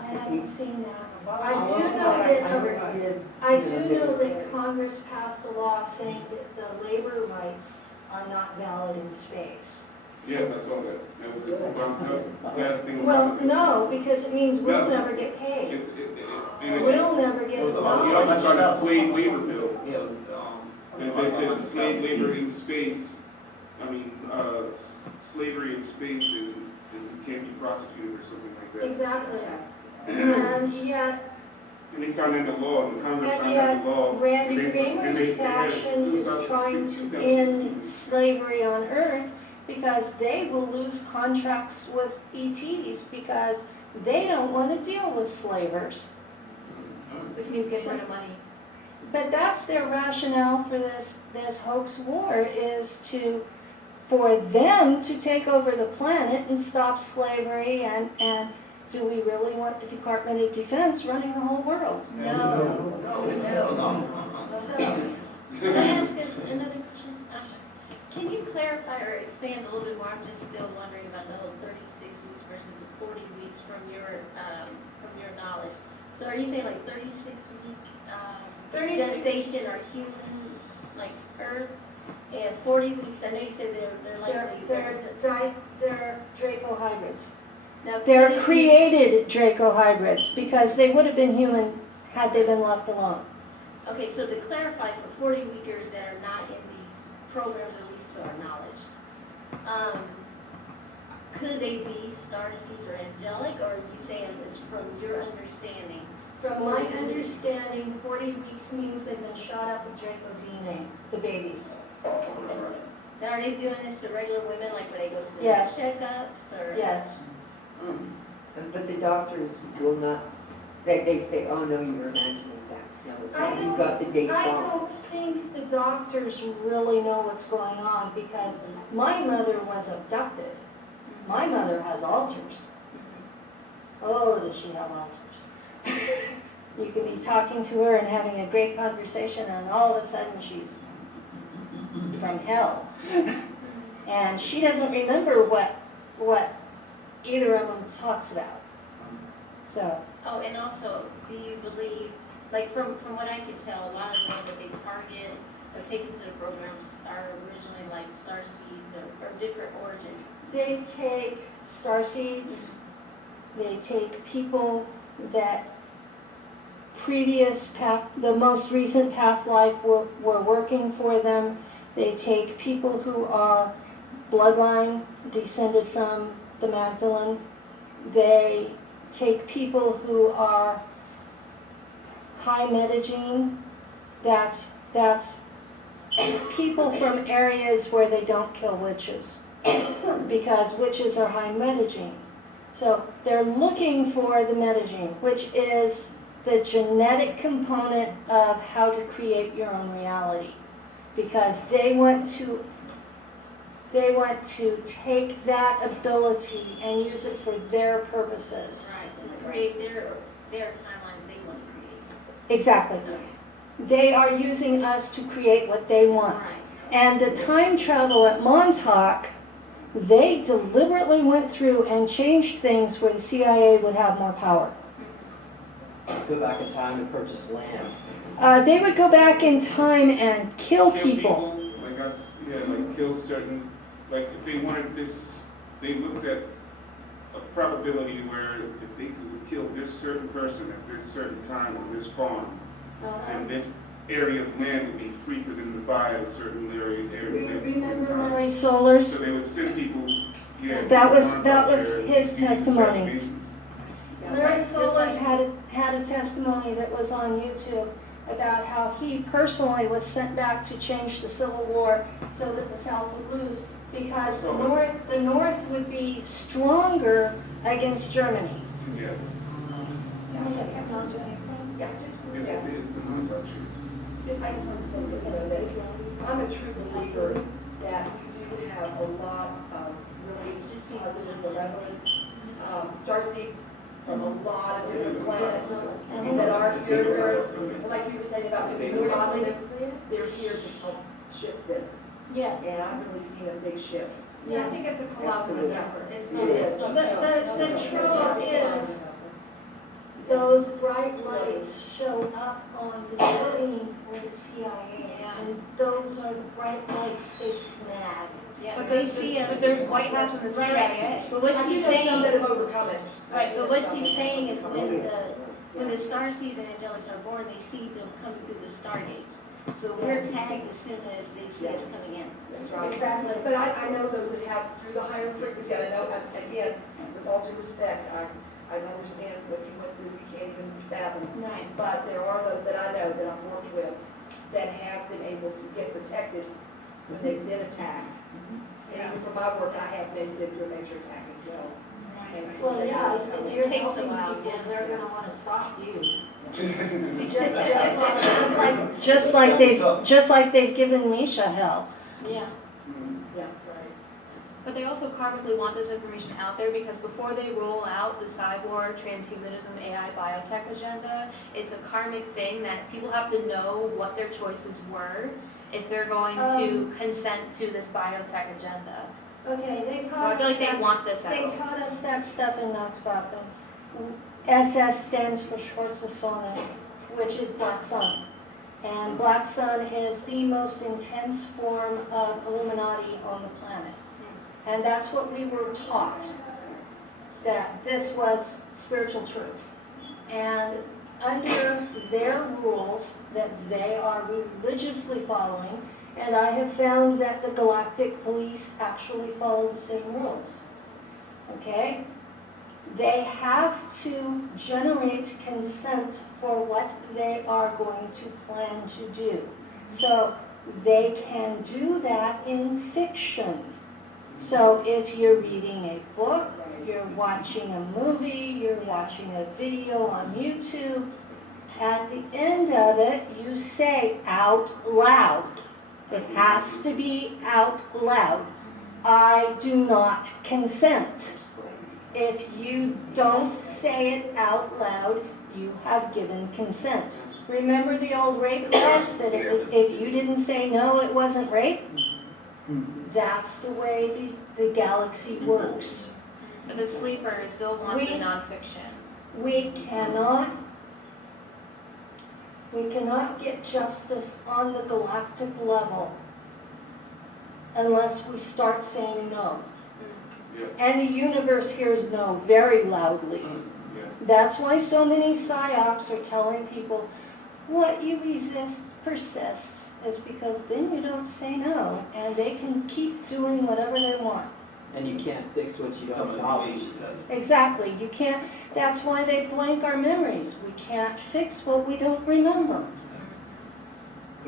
I haven't seen that. I do know that Congress passed a law saying that the labor rights are not valid in space. Yes, I saw that. That was the last thing. Well, no, because it means we'll No. never get paid. And We'll never get he also acknowledged. started a slave labor bill. Yeah, it was, They said slave labor in space, slavery in space can't be prosecuted or something like that. Exactly. And yet, And they signed into law, and Congress and signed yet, into law. Randy and they- Kramer's it faction was is about trying to end slavery on Earth because they will lose contracts with ETs because they don't want to deal with slavers. Which means getting rid of money. But that's their rationale for this hoax war is for them to take over the planet and stop slavery and do we really want the Department of Defense running the whole world? No. So, Can I ask another question? Can you clarify or expand a little bit more? I'm just still wondering about the whole 36 weeks versus the 40 weeks from your knowledge. So are you saying like 36-week 36 gestation are human, like Earth, and 40 weeks? I know you said they're likely. they're Draco hybrids. Now, They're could it be- created Draco hybrids because they would have been human had they been left alone. Okay, so to clarify, for 40 weekers that are not in these programs, at least to our knowledge, could they be starseeds or angelic, or are you saying this from your understanding? From my understanding, 40 weeks means they've been shot up with Draco DNA, the babies. Now, are they doing this to regular women, like when they go to Yes. checkups, or? Yes. But the doctors will not, they say, oh, no, you're imagining that. No, it's not, you got the date I wrong. don't think the doctors really know what's going on because my mother was abducted. My mother has alters. Oh, does she have alters? You can be talking to her and having a great conversation and all of a sudden she's from hell. And she doesn't remember what either of them talks about. So, Oh, and also, do you believe, like from what I can tell, a lot of the ones that they target or take into the programs are originally like starseeds or different origin. they take starseeds, they take people that the most recent past life were working for them. They take people who are bloodline descended from the Magdalene. They take people who are high metagene. That's people from areas where they don't kill witches because witches are high metagene. So they're looking for the metagene, which is the genetic component of how to create your own reality, because they want to take that ability and use it for their purposes. Right, to create their timelines they want to create. Exactly. They are using us to create what they want. Right. And the time travel at Montauk, they deliberately went through and changed things where the CIA would have more power. go back in time and purchase land. They would go back in time and kill people. Like us, yeah, like kill certain, like if they wanted this, they looked at a probability where if they could kill this certain person at this certain time on this farm, and this area of land would be free for them to buy a certain area. Remember Murray Solers? So they would send people, yeah. That was there his and do testimony. assassinations. Larry Solers had a testimony that was on YouTube about how he personally was sent back to change the Civil War so that the South would lose because the North would be stronger against Germany. Yes. Yes, it did. The nuns are true. I just want to say, that I'm a true believer that we do have a lot of really positive, benevolent starseeds from a lot of different planets that are here to Earth. And like you were saying about being positive, they're here to help shift this. Yes. And I've really seen a big shift. Yeah, I think it's a collaborative effort. It's not It is. just some The trouble up on the screen for the CIA, Yeah. and those are the bright lights they snag. Yeah, But they there's, see us. but there's white hats in the CIA. But what I she's do know some saying, that have overcome it. right, but what she's Some saying that is have overcome it. when the star sees and angelics are born, they see them coming through the stargates. So we're tagged as soon as they see us coming in. That's right. Exactly. But I know those that have through the higher frequency, and I know, again, with all due respect, I understand what you went through, you can't even fathom. Right. But there are those that I know that I've worked with that have been able to get protected when they've been attacked. And even from my work, I have been through a major attack as well. And- Well, yeah, if It you're takes a helping while, people, yeah. they're gonna wanna stop you. Just like they've given Misha hell. Yeah. Yeah. But they also karmically want this information out there because before they roll out the cyborg, transhumanism, AI, biotech agenda, it's a karmic thing that people have to know what their choices were if they're going to consent to this biotech agenda. Okay, they So I taught feel us like they that, want this they out. taught us that stuff in Knoxvapen. SS stands for Schwarze Sonne, which is Black Sun. And Black Sun is the most intense form of Illuminati on the planet. And that's what we were taught, that this was spiritual truth. And under their rules that they are religiously following, and I have found that the Galactic Police actually follow the same rules. Okay? They have to generate consent for what they are going to plan to do. So they can do that in fiction. So if you're reading a book, you're watching a movie, you're watching a video on YouTube, at the end of it, you say out loud. It has to be out loud. I do not consent. If you don't say it out loud, you have given consent. Remember the old rape laws, that if you didn't say no, it wasn't rape? That's the way the galaxy works. But the sleepers still want the We- nonfiction. We cannot get justice on the galactic level unless we start saying no. Yeah. And the universe hears no very loudly. Yeah. That's why so many psyops are telling people, what you resist persists, is because then you don't say no, and they can keep doing whatever they want. And you can't fix what you don't acknowledge. Exactly, you can't, that's why they blank our memories. We can't fix what we don't remember.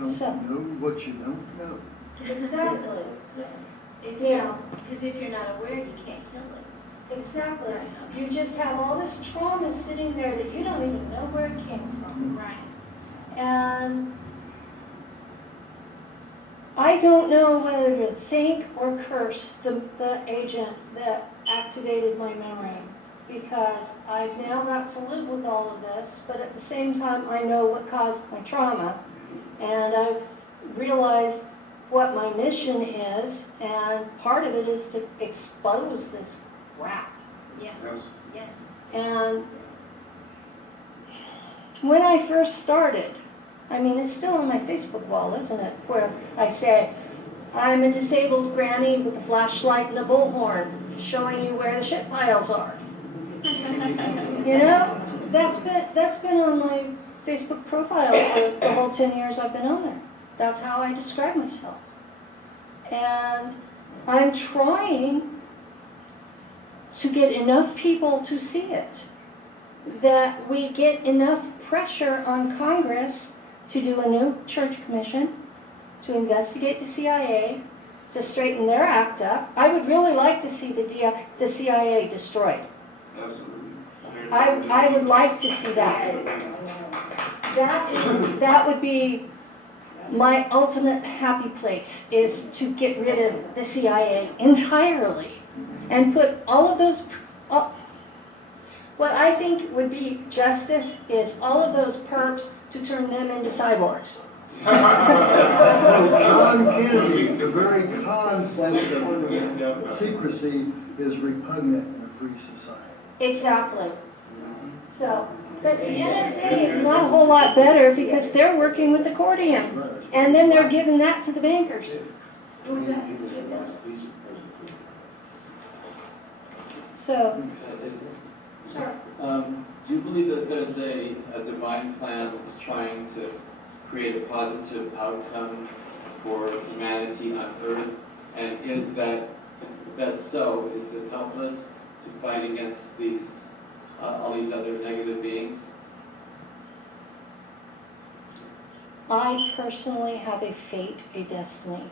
So- Don't know what you don't know. Exactly. If Yeah. because if you're not aware, you can't kill it. Exactly. You just have all this trauma sitting there that you don't even know where it came from. Right. And I don't know whether to thank or curse the agent that activated my memory, because I've now got to live with all of this, but at the same time, I know what caused my trauma, and I've realized what my mission is, and part of it is to expose this crap. Yeah. Yes. Yes. And when I first started, I mean, it's still on my Facebook wall, isn't it? Where I say, I'm a disabled granny with a flashlight and a bullhorn, showing you where the shit piles are. You know, that's been on my Facebook profile for the whole 10 years I've been on there. That's how I describe myself. And I'm trying to get enough people to see it, that we get enough pressure on Congress to do a new church commission, to investigate the CIA, to straighten their act up. I would really like to see the CIA destroyed. Absolutely. I would like to see that. That would be my ultimate happy place, is to get rid of the CIA entirely and put all of those, what I think would be justice is all of those perps to turn them into cyborgs. John Kennedy, the very concept of secrecy is repugnant in a free society. Exactly. So, But the NSA is not a whole lot better because they're working with accordion. And then they're giving that to the bankers. Who was that? So, Sure. Do you believe that there's a divine plan that's trying to create a positive outcome for humanity on Earth? And is that, if that's so, is it helpless to fight against these, all these other negative beings? I personally have a fate, a destiny.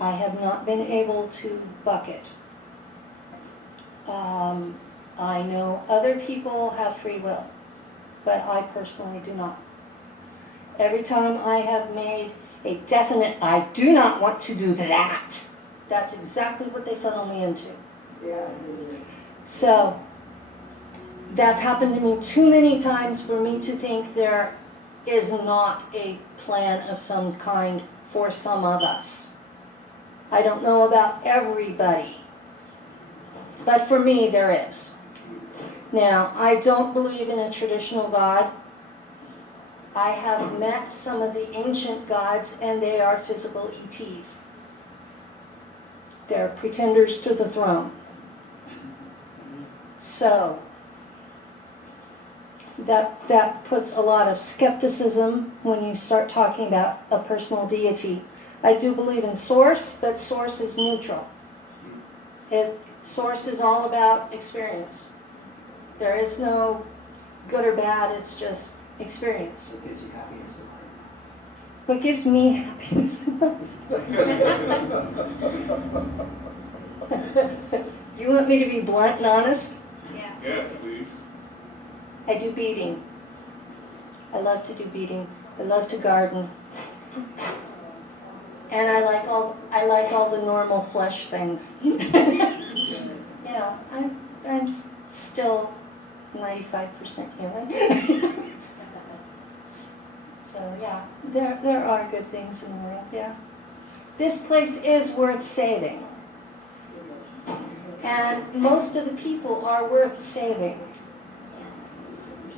I have not been able to buck it. I know other people have free will, but I personally do not. Every time I have made a definite, I do not want to do that, that's exactly what they funnel me into. Yeah. So, that's happened to me too many times for me to think there is not a plan of some kind for some of us. I don't know about everybody, but for me there is. Now, I don't believe in a traditional God. I have met some of the ancient gods and they are physical ETs. They're pretenders to the throne. So, that puts a lot of skepticism when you start talking about a personal deity. I do believe in source, but source is neutral. Source is all about experience. There is no good or bad, it's just experience. It gives you happiness in life. What gives me happiness in life? You want me to be blunt and honest? Yeah. Yes, please. I do beading. I love to do beading. I love to garden. And I like all the normal flesh things. Yeah, I'm still 95% human. So yeah, there are good things in the world, yeah. This place is worth saving. And most of the people are worth saving.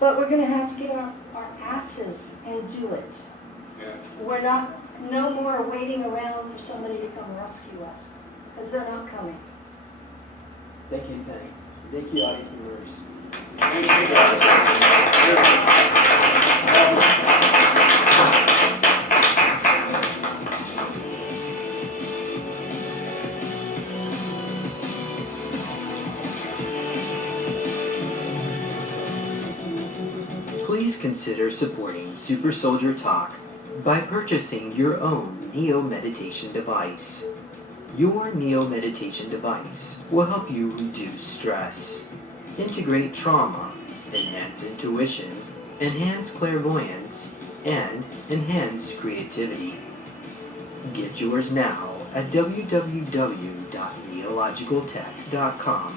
But we're going to have to get our asses and do it. Yes. We're no more waiting around for somebody to come rescue us, because they're not coming. Thank you, Penny. Thank you, audience members. Thank you, guys. Please consider supporting Super Soldier Talk by purchasing your own Neo Meditation device. Your Neo Meditation device will help you reduce stress, integrate trauma, enhance intuition, enhance clairvoyance, and enhance creativity. Get yours now at www.neologicaltech.com.